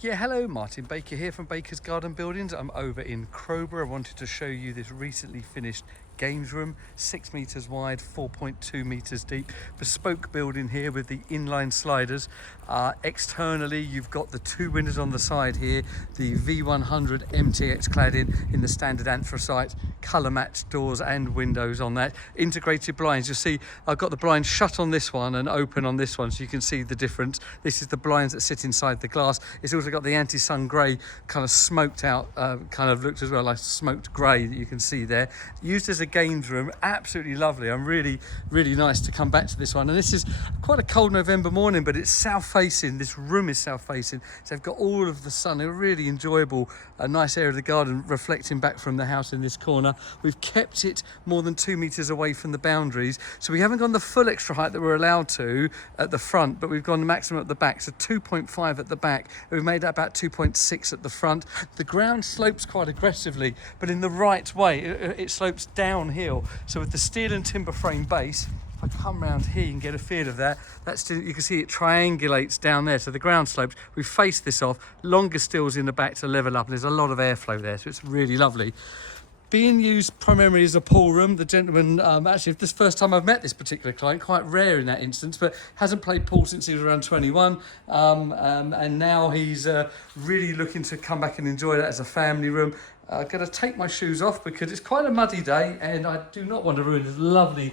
Yeah, hello, Martin Baker here from Baker's Garden Buildings. I'm over in Crowborough. I wanted to show you this recently finished games room, 6 meters wide, 4.2 meters deep, bespoke building here with the inline sliders. Externally, you've got the two windows on the side here, the V100 MTX cladding in the standard anthracite, colour matched doors and windows on that. Integrated blinds, you'll see I've got the blinds shut on this one and open on this one, so you can see the difference. This is the blinds that sit inside the glass. It's also got the anti-sun grey kind of smoked out, kind of looks as well like smoked grey that you can see there. Used as a games room, absolutely lovely. I'm really nice to come back to this one. And this is quite a cold November morning, but it's south facing. This room is south facing, so they've got all of the sun. A really enjoyable, nice area of the garden reflecting back from the house in this corner. We've kept it more than 2 meters away from the boundaries, so we haven't gone the full extra height that we're allowed to at the front, but we've gone the maximum at the back, so 2.5 at the back. We've made that about 2.6 at the front. The ground slopes quite aggressively, but in the right way. It slopes downhill, so with the steel and timber frame base, if I come round here, you can get a feel of that. That's, you can see it triangulates down there, so the ground slopes. We've faced this off, longer stills in the back to level up, and there's a lot of airflow there, so it's really lovely. Being used primarily as a pool room. The gentleman, actually, this is the first time I've met this particular client, quite rare in that instance, but hasn't played pool since he was around 21. And now he's really looking to come back and enjoy that as a family room. I'm going to take my shoes off because it's quite a muddy day and I do not want to ruin this lovely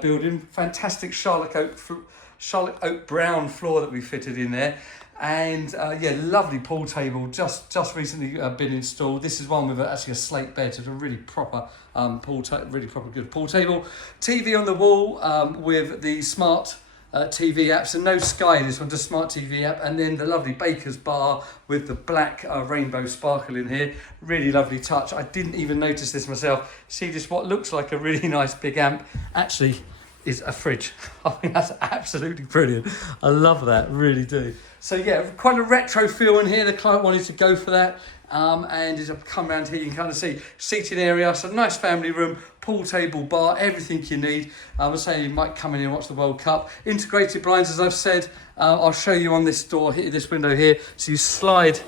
building. Fantastic Charlotte oak brown floor that we fitted in there. And yeah, lovely pool table, just recently been installed. This is one with actually a slate bed, so it's a really proper really proper good pool table. TV on the wall with the smart TV app, so no Sky in this one, just smart TV app, and then the lovely Baker's bar with the black rainbow sparkle in here. Really lovely touch. I didn't even notice this myself. See, just what looks like a really nice big amp actually is a fridge. I think that's absolutely brilliant. I love that, really do. So yeah, quite a retro feel in here. The client wanted to go for that. And as I come around here, you can kind of see seating area, so nice family room, pool table, bar, everything you need. I was saying you might come in and watch the World Cup. Integrated blinds, as I've said, I'll show you on this door here, this window here. So you slide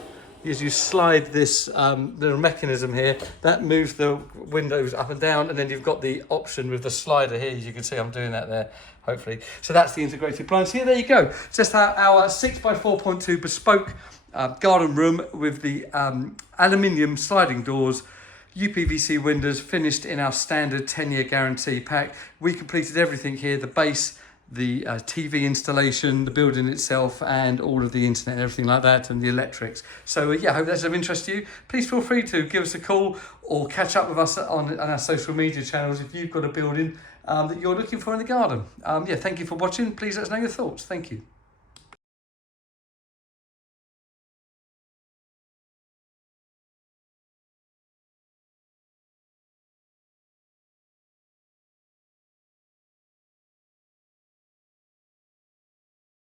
this little mechanism here, that moves the windows up and down, and then you've got the option with the slider here. As you can see, I'm doing that there, hopefully. So that's the integrated blinds. Here, there you go. Just our 6 by 4.2 bespoke garden room with the aluminium sliding doors, UPVC windows, finished in our standard 10-year guarantee pack. We completed everything here, the base, the TV installation, the building itself, and all of the internet and everything like that, and the electrics. So yeah, I hope that's of interest to you. Please feel free to give us a call or catch up with us on our social media channels if you've got a building that you're looking for in the garden. Yeah, thank you for watching. Please let us know your thoughts. Thank you.